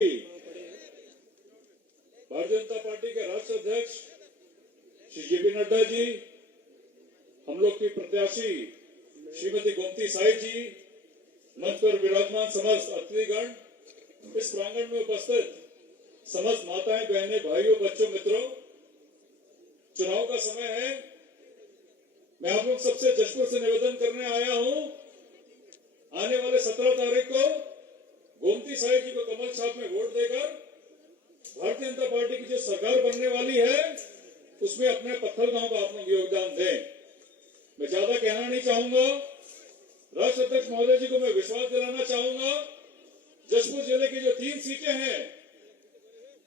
Bharatiya Janata party के राष्ट्रीय अध्यक्ष श्री जेपी नड्डा जी, हम लोग की प्रत्याशी श्रीमती गोमती साई जी, मंच पर विराजमान समस्त अतिथिगण, इस प्रांगण में उपस्थित समस्त माताएं, बहनें, भाइयों, बच्चों, मित्रों, चुनाव का समय है। मैं आप लोग सबसे जशपुर से निवेदन करने आया हूं, आने वाले 17 तारीख को गोमती साई जी को कमल छाप में वोट देकर भारतीय जनता पार्टी की जो सरकार बनने वाली है उसमें अपने पत्थर गांव का आप लोग योगदान दें। मैं ज्यादा कहना नहीं चाहूंगा। राष्ट्रीय अध्यक्ष महोदय जी को मैं विश्वास दिलाना चाहूंगा, जशपुर जिले की जो 3 सीटें हैं,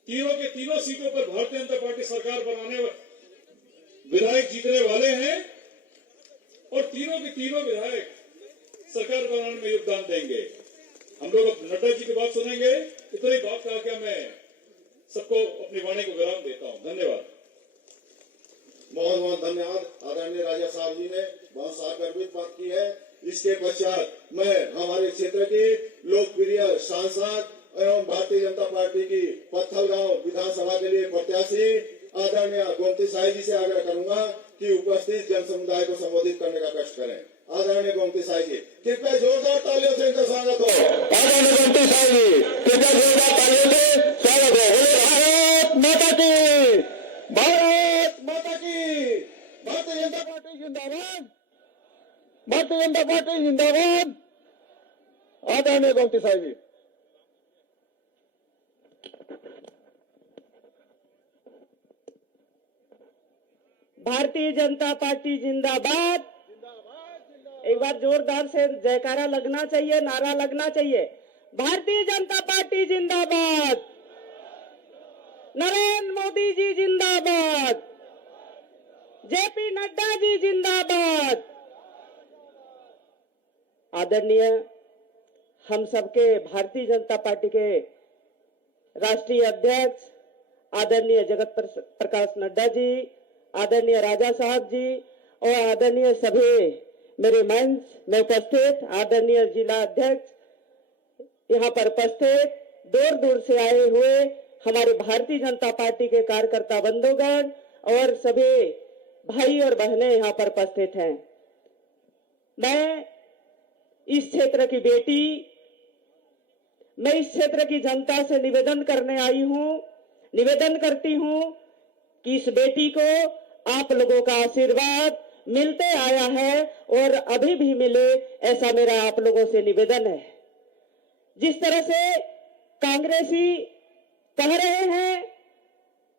तीनों के तीनों सीटों पर भारतीय जनता पार्टी सरकार बनाने विधायक जीतने वाले हैं और तीनों के तीनों विधायक सरकार बनाने में योगदान देंगे। हम लोग नड्डा जी की बात सुनेंगे। इतनी बात कहा क्या मैं सबको अपनी वाणी को विराम देता हूं। धन्यवाद। बहुत बहुत धन्यवाद। आदरणीय राजा साहब जी ने बहुत सार्थक बात की है। इसके पश्चात मैं हमारे क्षेत्र के लोकप्रिय सांसद एवं भारतीय जनता पार्टी की पत्थलगांव विधानसभा के लिए प्रत्याशी आदरणीय गोमती साई जी से आग्रह करूंगा कि उपस्थित जन समुदाय को संबोधित करने का कष्ट करें। आदरणीय गोमती साई जी, कृपया जोरदार तालियों से इनका स्वागत हो। आदरणीय गोमती साई जी, कृपया जोरदार तालियों से स्वागत हो। बोले भारत माता की, भारत माता की। भारतीय जनता पार्टी जिंदाबाद, भारतीय जनता पार्टी जिंदाबाद। आदरणीय गोमती साई जी। भारतीय जनता पार्टी जिंदाबाद। एक बार जोरदार से जयकारा लगना चाहिए, नारा लगना चाहिए। भारतीय जनता पार्टी जिंदाबाद, नरेंद्र मोदी जी जिंदाबाद, जेपी नड्डा जी जिंदाबाद। आदरणीय हम सबके भारतीय जनता पार्टी के राष्ट्रीय अध्यक्ष आदरणीय जगत प्रकाश नड्डा जी, आदरणीय राजा साहब जी और आदरणीय सभी मेरे मंच में उपस्थित आदरणीय जिला अध्यक्ष, यहाँ पर उपस्थित दूर दूर से आए हुए हमारे भारतीय जनता पार्टी के कार्यकर्ता बंधुगण और सभी भाई और बहनें यहाँ पर उपस्थित हैं। मैं इस क्षेत्र की बेटी, मैं इस क्षेत्र की जनता से निवेदन करने आई हूँ, निवेदन करती हूँ कि इस बेटी को आप लोगों का आशीर्वाद मिलते आया है और अभी भी मिले, ऐसा मेरा आप लोगों से निवेदन है। जिस तरह से कांग्रेसी कह रहे हैं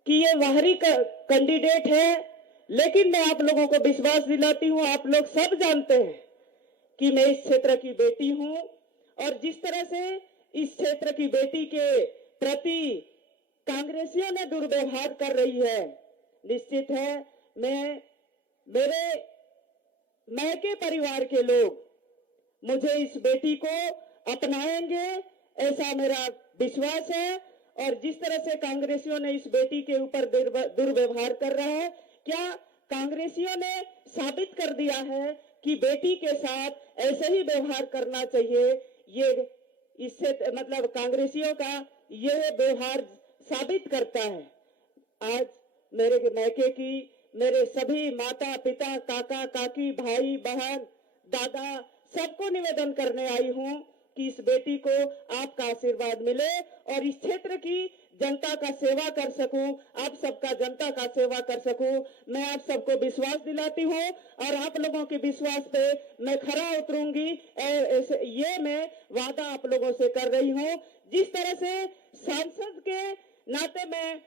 कि ये बाहरी कैंडिडेट है, लेकिन मैं आप लोगों को विश्वास दिलाती हूं, आप लोग सब जानते हैं कि मैं इस क्षेत्र की बेटी हूं और जिस तरह से इस क्षेत्र की बेटी के प्रति कांग्रेसियों ने दुर्व्यवहार कर रही है, निश्चित है मेरे मैके परिवार के लोग मुझे इस बेटी को अपनाएंगे, ऐसा मेरा विश्वास है। और जिस तरह से कांग्रेसियों ने इस बेटी के ऊपर दुर्व्यवहार कर रहा है, क्या कांग्रेसियों ने साबित कर दिया है कि बेटी के साथ ऐसे ही व्यवहार करना चाहिए। ये इससे मतलब कांग्रेसियों का यह व्यवहार साबित करता है। आज मेरे मैके की मेरे सभी माता पिता, काका काकी, भाई बहन, दादा, सबको निवेदन करने आई हूं कि इस बेटी को आपका आशीर्वाद मिले और इस क्षेत्र की जनता का सेवा कर सकूं, आप सबका जनता का सेवा कर सकूं। मैं आप सबको विश्वास दिलाती हूं और आप लोगों के विश्वास पे मैं खरा उतरूंगी, ये मैं वादा आप लोगों से कर रही हूं। जिस तरह से सांसद के नाते मैं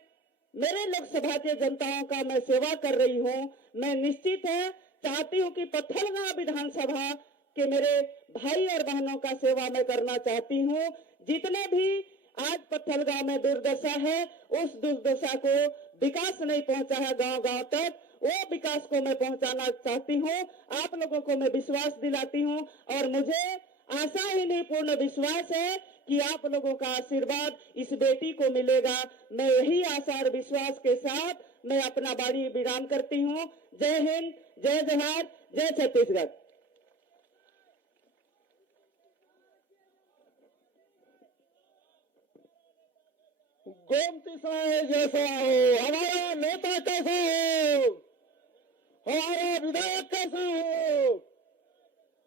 मेरे लोकसभा के जनताओं का मैं सेवा कर रही हूं, मैं निश्चित है चाहती हूं कि पत्थलगांव विधानसभा के मेरे भाई और बहनों का सेवा मैं करना चाहती हूं। जितने भी आज पत्थलगांव में दुर्दशा है, उस दुर्दशा को विकास नहीं पहुंचा है गांव गांव तक, वो विकास को मैं पहुंचाना चाहती हूं। आप लोगों को मैं विश्वास दिलाती हूं और मुझे आशा ही नहीं पूर्ण विश्वास है कि आप लोगों का आशीर्वाद इस बेटी को मिलेगा। मैं यही आशा और विश्वास के साथ मैं अपना वाणी विराम करती हूँ। जय हिंद, जय जोहार, जय छत्तीसगढ़। गोमती साहब जैसा हो, हमारा नेता कैसा हो, हमारा विधायक कैसा हो,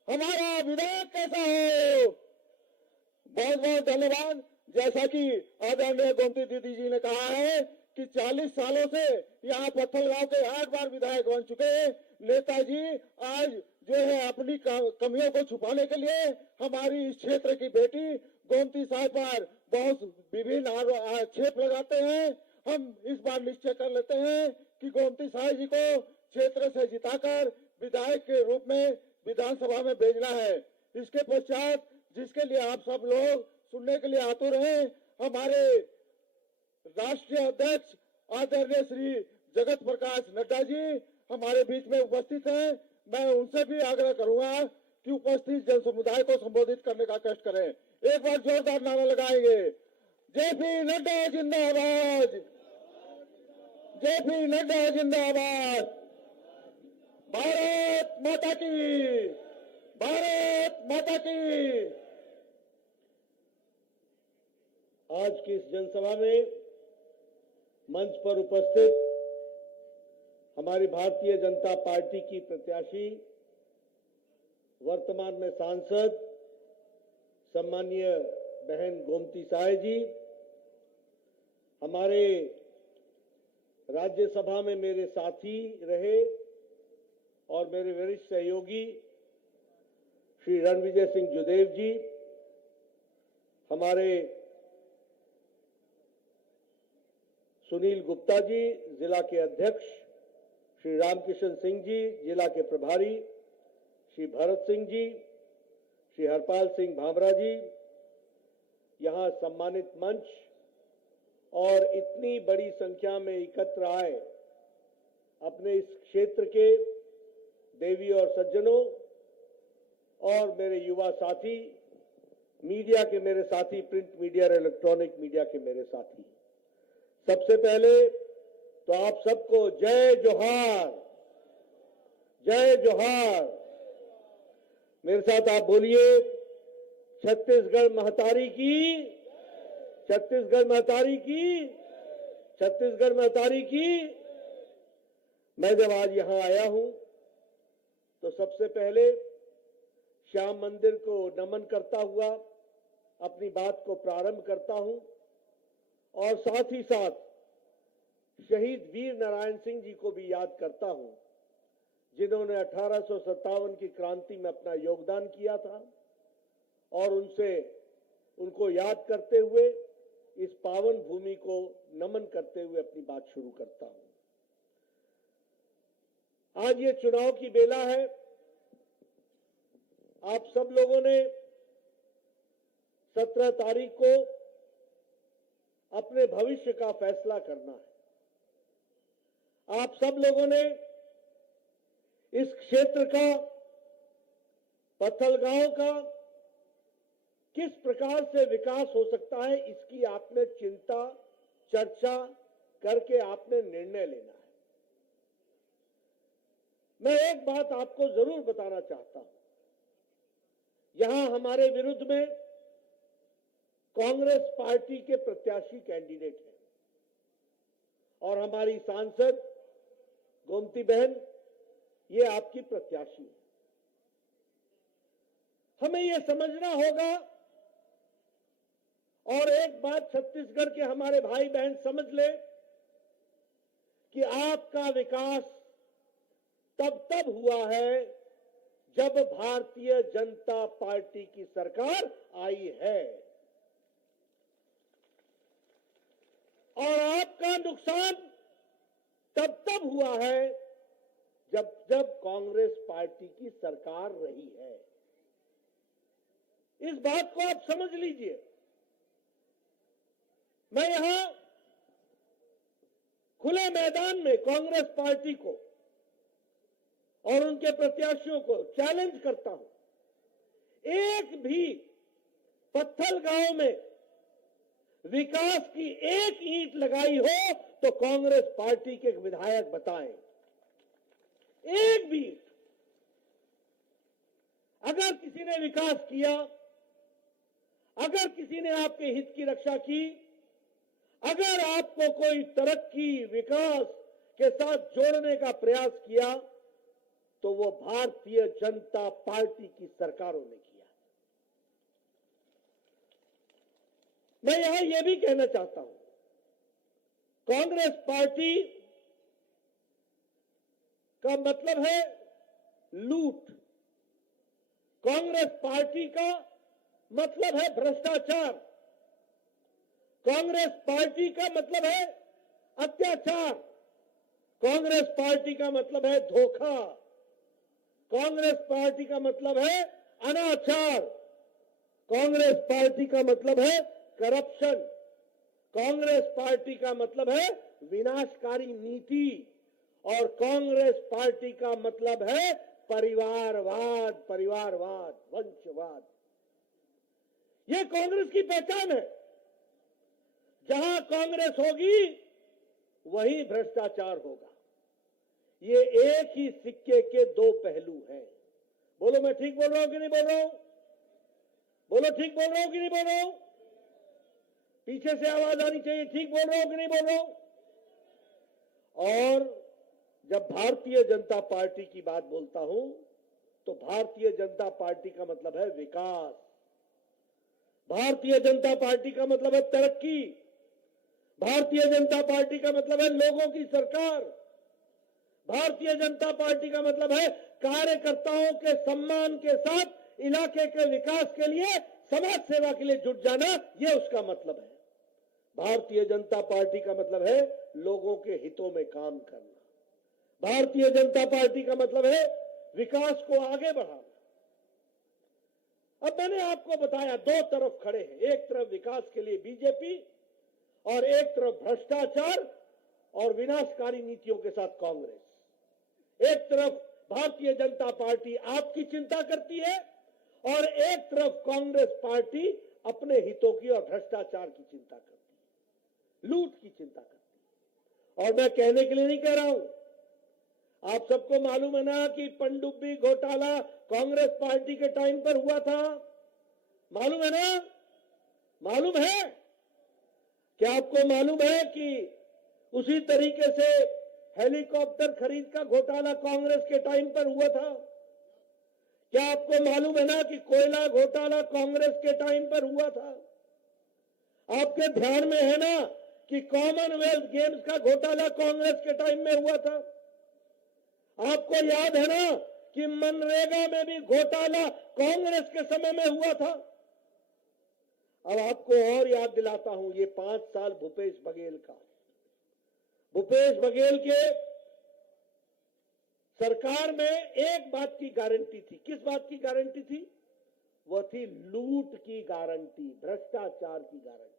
हमारा विधायक कैसा हो। बहुत बहुत धन्यवाद। जैसा कि आदरणीय गोमती दीदी जी ने कहा है कि 40 सालों से यहाँ पत्थलगांव के 8 बार विधायक बन चुके हैं नेताजी। आज जो है अपनी कमियों को छुपाने के लिए हमारी इस क्षेत्र की बेटी गोमती साहब पर बहुत विभिन्न आक्षेप लगाते हैं। हम इस बार निश्चय कर लेते हैं कि गोमती साहब जी को क्षेत्र से जिताकर विधायक के रूप में विधानसभा में भेजना है। इसके पश्चात जिसके लिए आप सब लोग सुनने के लिए आतुर हैं, हमारे राष्ट्रीय अध्यक्ष आदरणीय श्री जगत प्रकाश नड्डा जी हमारे बीच में उपस्थित हैं। मैं उनसे भी आग्रह करूंगा कि उपस्थित जन समुदाय को संबोधित करने का कष्ट करें। एक बार जोरदार नारा लगाएंगे, जेपी नड्डा जिंदाबाद, जेपी नड्डा जिंदाबाद, भारत माता की, भारत माता की। आज की इस जनसभा में मंच पर उपस्थित हमारी भारतीय जनता पार्टी की प्रत्याशी, वर्तमान में सांसद सम्मानीय बहन गोमती साहब जी, हमारे राज्यसभा में मेरे साथी रहे और मेरे वरिष्ठ सहयोगी श्री रणविजय सिंह जुदेव जी, हमारे सुनील गुप्ता जी जिला के अध्यक्ष, श्री रामकिशन सिंह जी जिला के प्रभारी, श्री भरत सिंह जी, श्री हरपाल सिंह भामरा जी, यहाँ सम्मानित मंच और इतनी बड़ी संख्या में एकत्र आए अपने इस क्षेत्र के देवी और सज्जनों और मेरे युवा साथी, मीडिया के मेरे साथी, प्रिंट मीडिया और इलेक्ट्रॉनिक मीडिया के मेरे साथी, सबसे पहले तो आप सबको जय जोहार, जय जोहार। मेरे साथ आप बोलिए, छत्तीसगढ़ महतारी की, छत्तीसगढ़ महतारी की, छत्तीसगढ़ महतारी की। मैं जब आज यहां आया हूं तो सबसे पहले श्याम मंदिर को नमन करता हुआ अपनी बात को प्रारंभ करता हूं और साथ ही साथ शहीद वीर नारायण सिंह जी को भी याद करता हूं, जिन्होंने 1857 की क्रांति में अपना योगदान किया था और उनको याद करते हुए इस पावन भूमि को नमन करते हुए अपनी बात शुरू करता हूं। आज ये चुनाव की बेला है। आप सब लोगों ने 17 तारीख को अपने भविष्य का फैसला करना है। आप सब लोगों ने इस क्षेत्र का, पत्थलगांव का किस प्रकार से विकास हो सकता है, इसकी आपने चिंता, चर्चा करके आपने निर्णय लेना है। मैं एक बात आपको जरूर बताना चाहता हूं, यहां हमारे विरुद्ध में कांग्रेस पार्टी के प्रत्याशी कैंडिडेट हैं और हमारी सांसद गोमती बहन ये आपकी प्रत्याशी है। हमें यह समझना होगा और एक बात छत्तीसगढ़ के हमारे भाई बहन समझ ले कि आपका विकास तब हुआ है जब भारतीय जनता पार्टी की सरकार आई है और आपका नुकसान तब हुआ है जब कांग्रेस पार्टी की सरकार रही है। इस बात को आप समझ लीजिए। मैं यहां खुले मैदान में कांग्रेस पार्टी को और उनके प्रत्याशियों को चैलेंज करता हूं, एक भी पत्थलगांव में विकास की एक ईंट लगाई हो तो कांग्रेस पार्टी के विधायक बताएं, एक भी। अगर किसी ने विकास किया, अगर किसी ने आपके हित की रक्षा की, अगर आपको कोई तरक्की विकास के साथ जोड़ने का प्रयास किया तो वो भारतीय जनता पार्टी की सरकारों ने किया। मैं यहां यह भी कहना चाहता हूं, कांग्रेस पार्टी का मतलब है लूट, कांग्रेस पार्टी का मतलब है भ्रष्टाचार, कांग्रेस पार्टी का मतलब है अत्याचार, कांग्रेस पार्टी का मतलब है धोखा, कांग्रेस पार्टी का मतलब है अनाचार, कांग्रेस पार्टी का मतलब है करप्शन, कांग्रेस पार्टी का मतलब है विनाशकारी नीति, और कांग्रेस पार्टी का मतलब है परिवारवाद, वंशवाद। यह कांग्रेस की पहचान है। जहां कांग्रेस होगी वहीं भ्रष्टाचार होगा। ये एक ही सिक्के के दो पहलू हैं। बोलो मैं ठीक बोल रहा हूं कि नहीं बोल रहा हूं? बोलो ठीक बोल रहा हूं कि नहीं बोल रहा हूं? पीछे से आवाज आनी चाहिए, ठीक बोल रहा हूं कि नहीं बोल रहा हूं? और जब भारतीय जनता पार्टी की बात बोलता हूं तो भारतीय जनता पार्टी का मतलब है विकास, भारतीय जनता पार्टी का मतलब है तरक्की, भारतीय जनता पार्टी का मतलब है लोगों की सरकार, भारतीय जनता पार्टी का मतलब है कार्यकर्ताओं के सम्मान के साथ इलाके के विकास के लिए, समाज सेवा के लिए जुट जाना, यह उसका मतलब है। भारतीय जनता पार्टी का मतलब है लोगों के हितों में काम करना, भारतीय जनता पार्टी का मतलब है विकास को आगे बढ़ाना। अब मैंने आपको बताया दो तरफ खड़े हैं, एक तरफ विकास के लिए बीजेपी और एक तरफ भ्रष्टाचार और विनाशकारी नीतियों के साथ कांग्रेस। एक तरफ भारतीय जनता पार्टी आपकी चिंता करती है और एक तरफ कांग्रेस पार्टी अपने हितों की और भ्रष्टाचार की चिंता करती है, लूट की चिंता करती है। और मैं कहने के लिए नहीं कह रहा हूं, आप सबको मालूम है ना कि पनडुब्बी घोटाला कांग्रेस पार्टी के टाइम पर हुआ था, मालूम है ना? मालूम है? क्या आपको मालूम है कि उसी तरीके से हेलीकॉप्टर खरीद का घोटाला कांग्रेस के टाइम पर हुआ था? क्या आपको मालूम है ना कि कोयला घोटाला कांग्रेस के टाइम पर हुआ था? आपके ध्यान में है ना कि कॉमनवेल्थ गेम्स का घोटाला कांग्रेस के टाइम में हुआ था? आपको याद है ना कि मनरेगा में भी घोटाला कांग्रेस के समय में हुआ था? अब आपको और याद दिलाता हूं, ये 5 साल भूपेश बघेल का, भूपेश बघेल के सरकार में एक बात की गारंटी थी। किस बात की गारंटी थी? वह थी लूट की गारंटी, भ्रष्टाचार की गारंटी।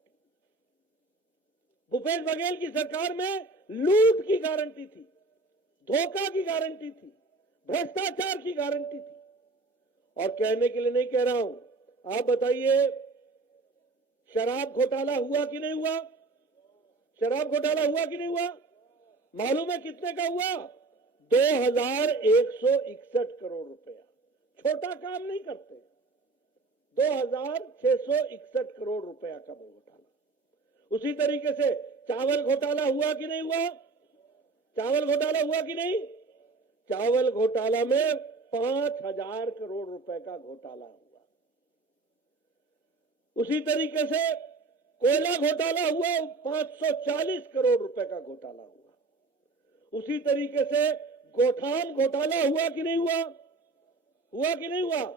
भूपेश बघेल की सरकार में लूट की गारंटी थी, धोखा की गारंटी थी, भ्रष्टाचार की गारंटी थी। और कहने के लिए नहीं कह रहा हूं, आप बताइए शराब घोटाला हुआ कि नहीं हुआ? शराब घोटाला हुआ कि नहीं हुआ? मालूम है कितने का हुआ? 2161 करोड़ रुपया। छोटा काम नहीं करते, 2661 करोड़ रुपया का घोटाला। उसी तरीके से चावल घोटाला हुआ कि नहीं हुआ? चावल घोटाला हुआ कि नहीं? चावल घोटाला में 5000 करोड़ रुपए का घोटाला हुआ। उसी तरीके से कोयला घोटाला हुआ, 540 करोड़ रुपए का घोटाला हुआ। उसी तरीके से गोठान घोटाला हुआ कि नहीं हुआ? हुआ कि नहीं हुआ?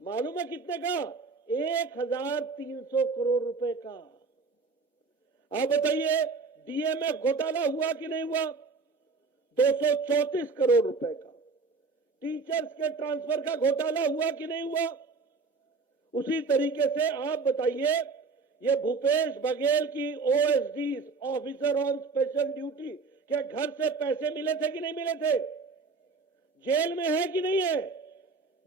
मालूम है कितने का? 1300 करोड़ रुपए का। आप बताइए डीएमएफ घोटाला हुआ कि नहीं हुआ? 234 करोड़ रुपए का। टीचर्स के ट्रांसफर का घोटाला हुआ कि नहीं हुआ? उसी तरीके से आप बताइए, ये भूपेश बघेल की OSD, officer on special duty, क्या घर से पैसे मिले थे कि नहीं मिले थे? जेल में है कि नहीं है?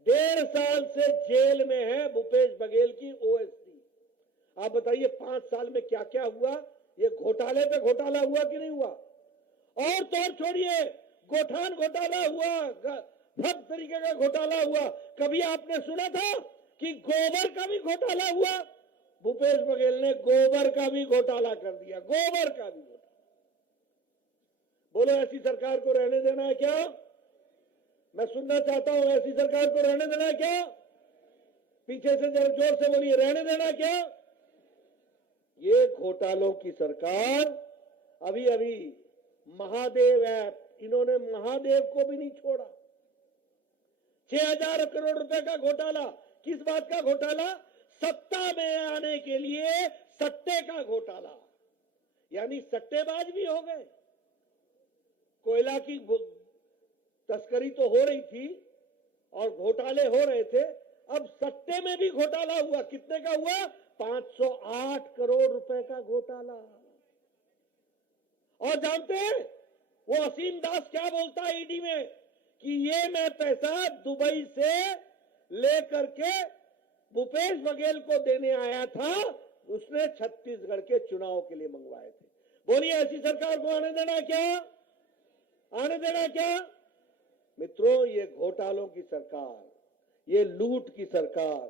1.5 साल से जेल में है भूपेश बघेल की ओएसडी। आप बताइए 5 साल में क्या क्या हुआ? ये घोटाले पे घोटाला हुआ कि नहीं हुआ? और तो और छोड़िए, गोठान घोटाला हुआ, सब तरीके का घोटाला हुआ। कभी आपने सुना था कि गोबर का भी घोटाला हुआ? भूपेश बघेल ने गोबर का भी घोटाला कर दिया, गोबर का भी घोटाला। बोलो ऐसी सरकार को रहने देना है क्या? मैं सुनना चाहता हूं, ऐसी सरकार को रहने देना है क्या? पीछे से जरा जोर से बोलिए, रहने देना है क्या? ये घोटालों की सरकार। अभी अभी महादेव ऐप, इन्होंने महादेव को भी नहीं छोड़ा। 6,000 करोड़ रुपए का घोटाला। किस बात का घोटाला? सत्ता में आने के लिए सट्टे का घोटाला, यानी सट्टेबाज भी हो गए। कोयला की तस्करी तो हो रही थी और घोटाले हो रहे थे, अब सट्टे में भी घोटाला हुआ। कितने का हुआ? 508 करोड़ रुपए का घोटाला। और जानते हैं वो असीम दास क्या बोलता है ईडी में? कि ये मैं पैसा दुबई से लेकर के भूपेश बघेल को देने आया था, उसने छत्तीसगढ़ के चुनाव के लिए मंगवाए थे। बोलिए ऐसी सरकार को आने देना क्या? आने देना क्या? मित्रों, ये घोटालों की सरकार, ये लूट की सरकार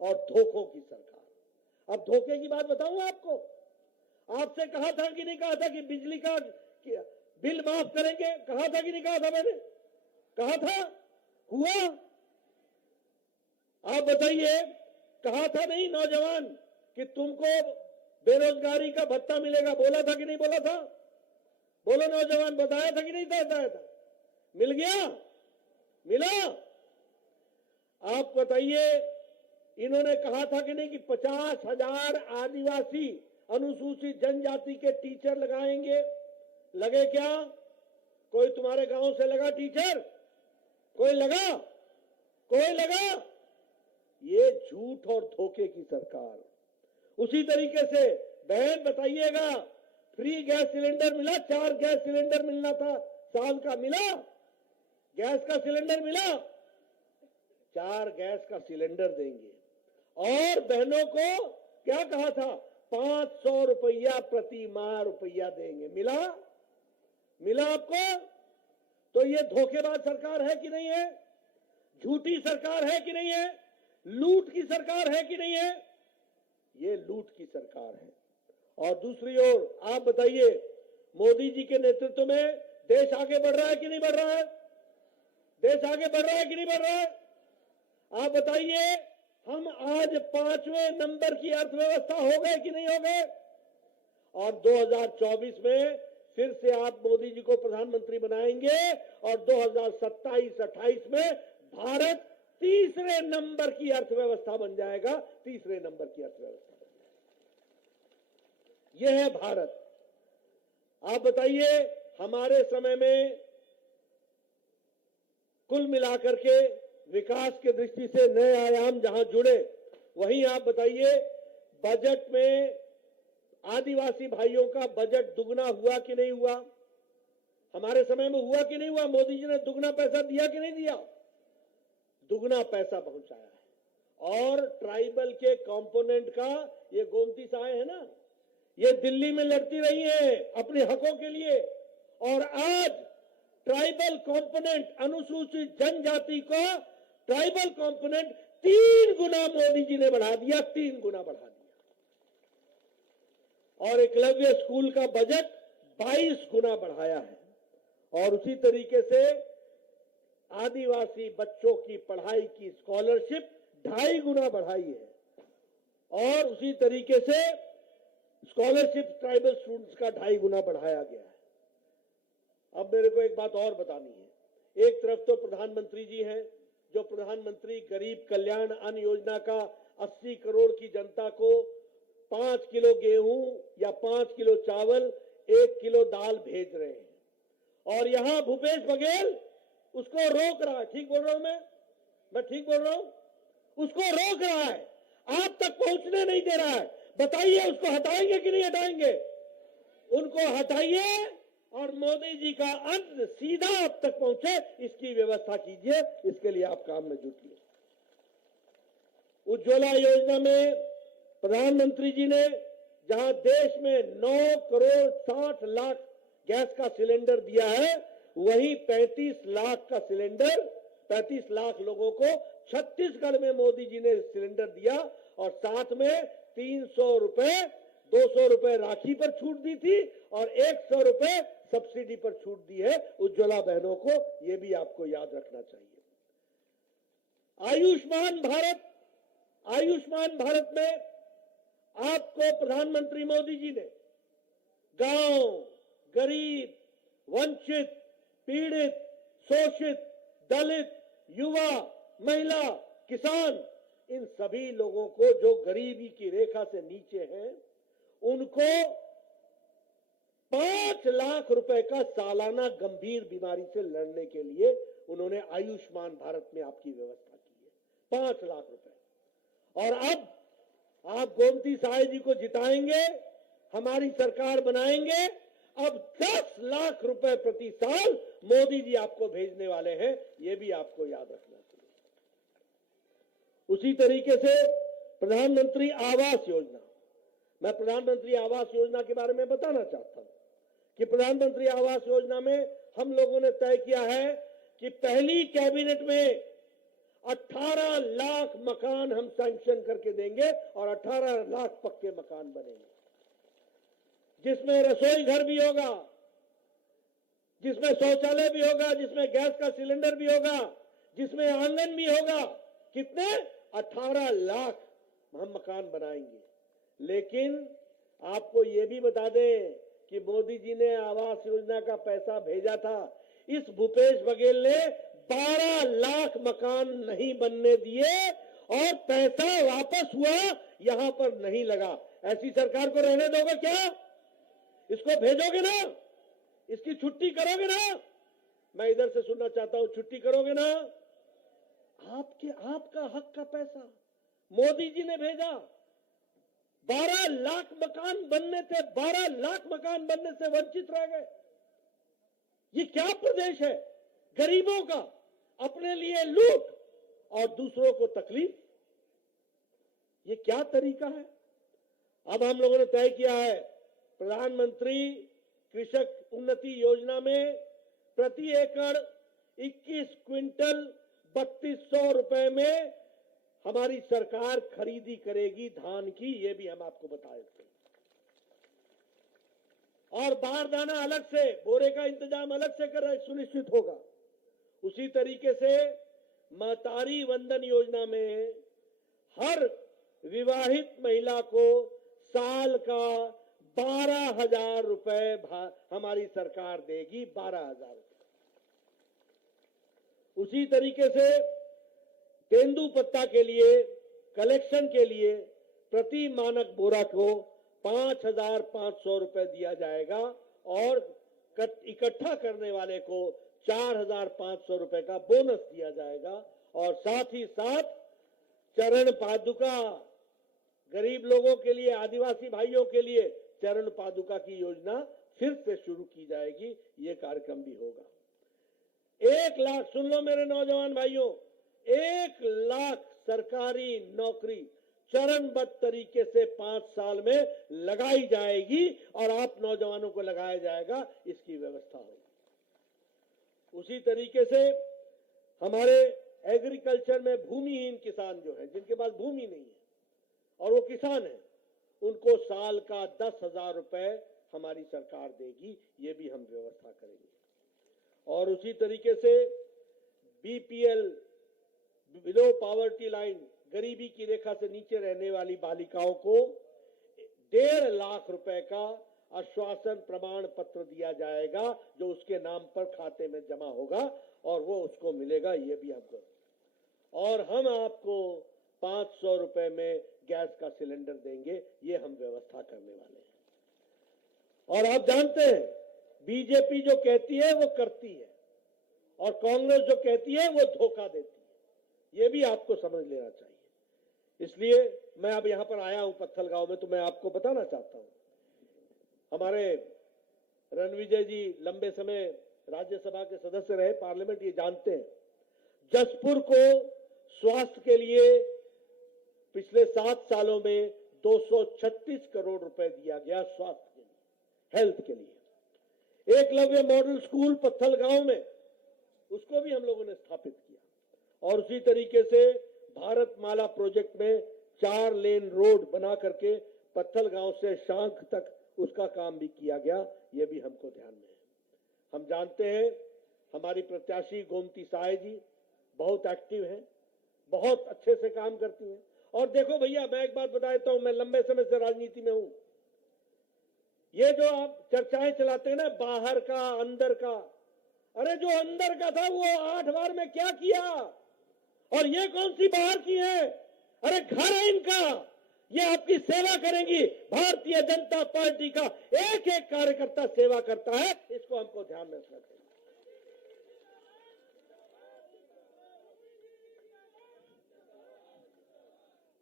और धोखों की सरकार। अब धोखे की बात बताऊं आपको। आपसे कहा था कि नहीं कहा था कि बिजली का बिल माफ करेंगे? कहा था कि नहीं कहा था? मैंने कहा था, हुआ? आप बताइए, कहा था नहीं नौजवान कि तुमको बेरोजगारी का भत्ता मिलेगा? बोला था कि नहीं बोला था? बोलो नौजवान, बताया था कि नहीं बताया था? मिल गया? मिला? आप बताइए, इन्होंने कहा था कि नहीं कि 50,000 आदिवासी अनुसूचित जनजाति के टीचर लगाएंगे? लगे क्या? कोई तुम्हारे गांव से लगा टीचर? कोई लगा? कोई लगा? ये झूठ और धोखे की सरकार। उसी तरीके से बहन बताइएगा, फ्री गैस सिलेंडर मिला? 4 गैस सिलेंडर मिलना था साल का, मिला? गैस का सिलेंडर मिला? 4 गैस का सिलेंडर देंगे। और बहनों को क्या कहा था? 500 रुपया प्रति माह रुपया देंगे। मिला? मिला आपको? तो ये धोखेबाज सरकार है कि नहीं है? झूठी सरकार है कि नहीं है? लूट की सरकार है कि नहीं है? ये लूट की सरकार है। और दूसरी ओर आप बताइए, मोदी जी के नेतृत्व में देश आगे बढ़ रहा है कि नहीं बढ़ रहा है? देश आगे बढ़ रहा है कि नहीं बढ़ रहा है? आप बताइए, हम आज 5वें नंबर की अर्थव्यवस्था हो गए कि नहीं हो गए? और 2024 में फिर से आप मोदी जी को प्रधानमंत्री बनाएंगे और 2027-28 में भारत तीसरे नंबर की अर्थव्यवस्था बन जाएगा। तीसरे नंबर की अर्थव्यवस्था बन जाएगा। यह है भारत। आप बताइए, हमारे समय में कुल मिलाकर के विकास के दृष्टि से नए आयाम जहां जुड़े, वहीं आप बताइए बजट में आदिवासी भाइयों का बजट दुगना हुआ कि नहीं हुआ? हमारे समय में हुआ कि नहीं हुआ? मोदी जी ने दुगना पैसा दिया कि नहीं दिया? दुगना पैसा पहुंचाया है। और ट्राइबल के कंपोनेंट का, ये गोमती साय है ना, ये दिल्ली में लड़ती रही है अपने हकों के लिए, और आज ट्राइबल कंपोनेंट, अनुसूचित जनजाति को ट्राइबल कंपोनेंट 3 गुना मोदी जी ने बढ़ा दिया, 3 गुना बढ़ा दिया। और एकलव्य स्कूल का बजट 22 गुना बढ़ाया है। और उसी तरीके से आदिवासी बच्चों की पढ़ाई की स्कॉलरशिप 2.5 गुना बढ़ाई है। और उसी तरीके से स्कॉलरशिप ट्राइबल स्टूडेंट्स का 2.5 गुना बढ़ाया गया है। अब मेरे को एक बात और बतानी है। एक तरफ तो प्रधानमंत्री जी हैं, जो प्रधानमंत्री गरीब कल्याण अन्न योजना का 80 करोड़ की जनता को 5 किलो गेहूं या 5 किलो चावल, 1 किलो दाल भेज रहे हैं। और यहां भूपेश बघेल उसको रोक रहा है। ठीक बोल रहा हूं मैं ठीक बोल रहा हूं? उसको रोक रहा है, आप तक पहुंचने नहीं दे रहा है। बताइए, उसको हटाएंगे कि नहीं हटाएंगे? उनको हटाइए और मोदी जी का अन्न सीधा आप तक पहुंचे, इसकी व्यवस्था कीजिए। इसके लिए आप काम में जुटिए। उज्ज्वला योजना में प्रधानमंत्री जी ने जहां देश में 9 करोड़ 60 लाख गैस का सिलेंडर दिया है, वहीं 35 लाख का सिलेंडर 35 लाख लोगों को छत्तीसगढ़ में मोदी जी ने सिलेंडर दिया। और साथ में 300 रुपए, 200 रुपए राखी पर छूट दी थी और 100 रुपए सब्सिडी पर छूट दी है उज्ज्वला बहनों को। यह भी आपको याद रखना चाहिए। आयुष्मान भारत में आपको प्रधानमंत्री मोदी जी ने गांव, गरीब, वंचित, पीड़ित, शोषित, दलित, युवा, महिला, किसान, इन सभी लोगों को जो गरीबी की रेखा से नीचे हैं, उनको 5 लाख रुपए का सालाना गंभीर बीमारी से लड़ने के लिए उन्होंने आयुष्मान भारत में आपकी व्यवस्था की है। 5 लाख रुपए। और अब आप गोमती साय जी को जिताएंगे, हमारी सरकार बनाएंगे, अब 10 लाख रुपए प्रति साल मोदी जी आपको भेजने वाले हैं। यह भी आपको याद रखना चाहिए। उसी तरीके से प्रधानमंत्री आवास योजना, मैं प्रधानमंत्री आवास योजना के बारे में बताना चाहता हूं कि प्रधानमंत्री आवास योजना में हम लोगों ने तय किया है कि पहली कैबिनेट में 18 लाख मकान हम सैंक्शन करके देंगे और 18 लाख पक्के मकान बनेंगे, जिसमें रसोई घर भी होगा, जिसमें शौचालय भी होगा, जिसमें गैस का सिलेंडर भी होगा, जिसमें आंगन भी होगा। कितने? 18 लाख हम मकान बनाएंगे। लेकिन आपको यह भी बता दें कि मोदी जी ने आवास योजना का पैसा भेजा था, इस भूपेश बघेल ने 12 लाख मकान नहीं बनने दिए और पैसा वापस हुआ यहां पर नहीं लगा। ऐसी सरकार को रहने दोगे क्या? इसको भेजोगे ना? इसकी छुट्टी करोगे ना? मैं इधर से सुनना चाहता हूं, छुट्टी करोगे ना? आपका हक का पैसा मोदी जी ने भेजा। 12 लाख मकान बनने थे, 12 लाख मकान बनने से वंचित रह गए। ये क्या प्रदेश है? गरीबों का अपने लिए लूट और दूसरों को तकलीफ। ये क्या तरीका है? अब हम लोगों ने तय किया है, प्रधानमंत्री कृषक उन्नति योजना में प्रति एकड़ 21 क्विंटल 3200 रुपए में हमारी सरकार खरीदी करेगी धान की। ये भी हम आपको बताए थे। और बारदाना अलग से, बोरे का इंतजाम अलग से कर सुनिश्चित होगा। उसी तरीके से महतारी वंदन योजना में हर विवाहित महिला को साल का 12,000 रुपए हमारी सरकार देगी। 12,000 रुपए। उसी तरीके से तेंदुपत्ता के लिए कलेक्शन के लिए प्रति मानक बोरा को 5,500 रुपए दिया जाएगा और इकट्ठा करने वाले को 4,500 रुपए का बोनस दिया जाएगा। और साथ ही साथ चरण पादुका, गरीब लोगों के लिए, आदिवासी भाइयों के लिए चरण पादुका की योजना फिर से शुरू की जाएगी। ये कार्यक्रम भी होगा। 1 लाख, सुन लो मेरे नौजवान भाइयों, 1 लाख सरकारी नौकरी चरणबद्ध तरीके से 5 साल में लगाई जाएगी और आप नौजवानों को लगाया जाएगा। इसकी व्यवस्था होगी। उसी तरीके से हमारे एग्रीकल्चर में भूमिहीन किसान जो है, जिनके पास भूमि नहीं है और वो किसान है, उनको साल का 10,000 रुपए हमारी सरकार देगी। ये भी हम व्यवस्था करेंगे। और उसी तरीके से बीपीएल, बिलो पॉवर्टी लाइन, गरीबी की रेखा से नीचे रहने वाली बालिकाओं को 1.5 लाख रुपए का आश्वासन प्रमाण पत्र दिया जाएगा, जो उसके नाम पर खाते में जमा होगा और वो उसको मिलेगा। ये भी आपको। और हम आपको 500 रुपए में गैस का सिलेंडर देंगे। ये हम व्यवस्था करने वाले हैं। और आप जानते हैं, बीजेपी जो कहती है वो करती है और कांग्रेस जो कहती है वो धोखा देती है। ये भी आपको समझ लेना चाहिए। इसलिए मैं अब यहां पर आया हूं पत्थलगांव में, तो मैं आपको बताना चाहता हूं, हमारे रणविजय जी लंबे समय राज्यसभा के सदस्य रहे, पार्लियामेंट, ये जानते हैं, जसपुर को स्वास्थ्य के लिए पिछले 7 सालों में 236 करोड़ रुपए दिया गया स्वास्थ्य के लिए, हेल्थ के लिए। एकलव्य मॉडल स्कूल पत्थलगांव में, उसको भी हम लोगों ने स्थापित किया। और उसी तरीके से भारत माला प्रोजेक्ट में 4 लेन रोड बना करके पत्थल गांव से शांख तक उसका काम भी किया गया, ये भी हमको ध्यान में है। हम जानते हैं हमारी प्रत्याशी गोमती साय जी बहुत एक्टिव हैं, बहुत अच्छे से काम करती हैं। और देखो भैया, मैं एक बात बता देता हूं, मैं लंबे समय से राजनीति में हूं। ये जो आप चर्चाएं चलाते हैं ना, बाहर का अंदर का, अरे जो अंदर का था वो 8 बार में क्या किया, और ये कौन सी बाहर की है? अरे घर है इनका, ये आपकी सेवा करेंगी। भारतीय जनता पार्टी का एक एक कार्यकर्ता सेवा करता है, इसको हमको ध्यान में रखना चाहिए।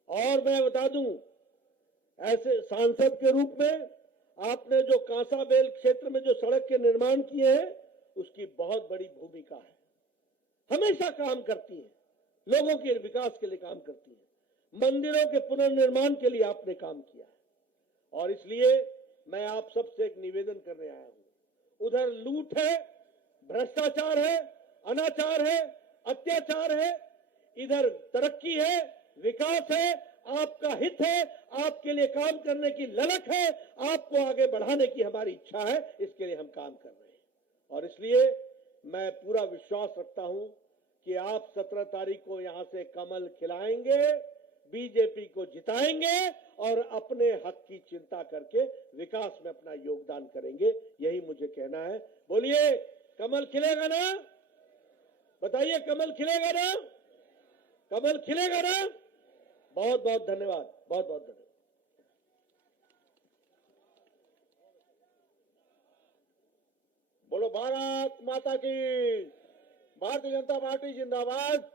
और मैं बता दूं, ऐसे सांसद के रूप में आपने जो कांसाबेल क्षेत्र में जो सड़क के निर्माण किए हैं, उसकी बहुत बड़ी भूमिका है। हमेशा काम करती है, लोगों के विकास के लिए काम करती है, मंदिरों के पुनर्निर्माण के लिए आपने काम किया है। और इसलिए मैं आप सबसे एक निवेदन करने आया हूं। उधर लूट है, भ्रष्टाचार है, अनाचार है, अत्याचार है, इधर तरक्की है, विकास है, आपका हित है, आपके लिए काम करने की ललक है, आपको आगे बढ़ाने की हमारी इच्छा है, इसके लिए हम काम कर रहे हैं। और इसलिए मैं पूरा विश्वास रखता हूं कि आप 17 तारीख को यहां से कमल खिलाएंगे, बीजेपी को जिताएंगे और अपने हक की चिंता करके विकास में अपना योगदान करेंगे। यही मुझे कहना है। बोलिए, कमल खिलेगा ना? बताइए, कमल खिलेगा ना? कमल खिलेगा ना? बहुत बहुत धन्यवाद, बहुत बहुत धन्यवाद। बोलो भारत माता की, भारतीय जनता पार्टी जिंदाबाद।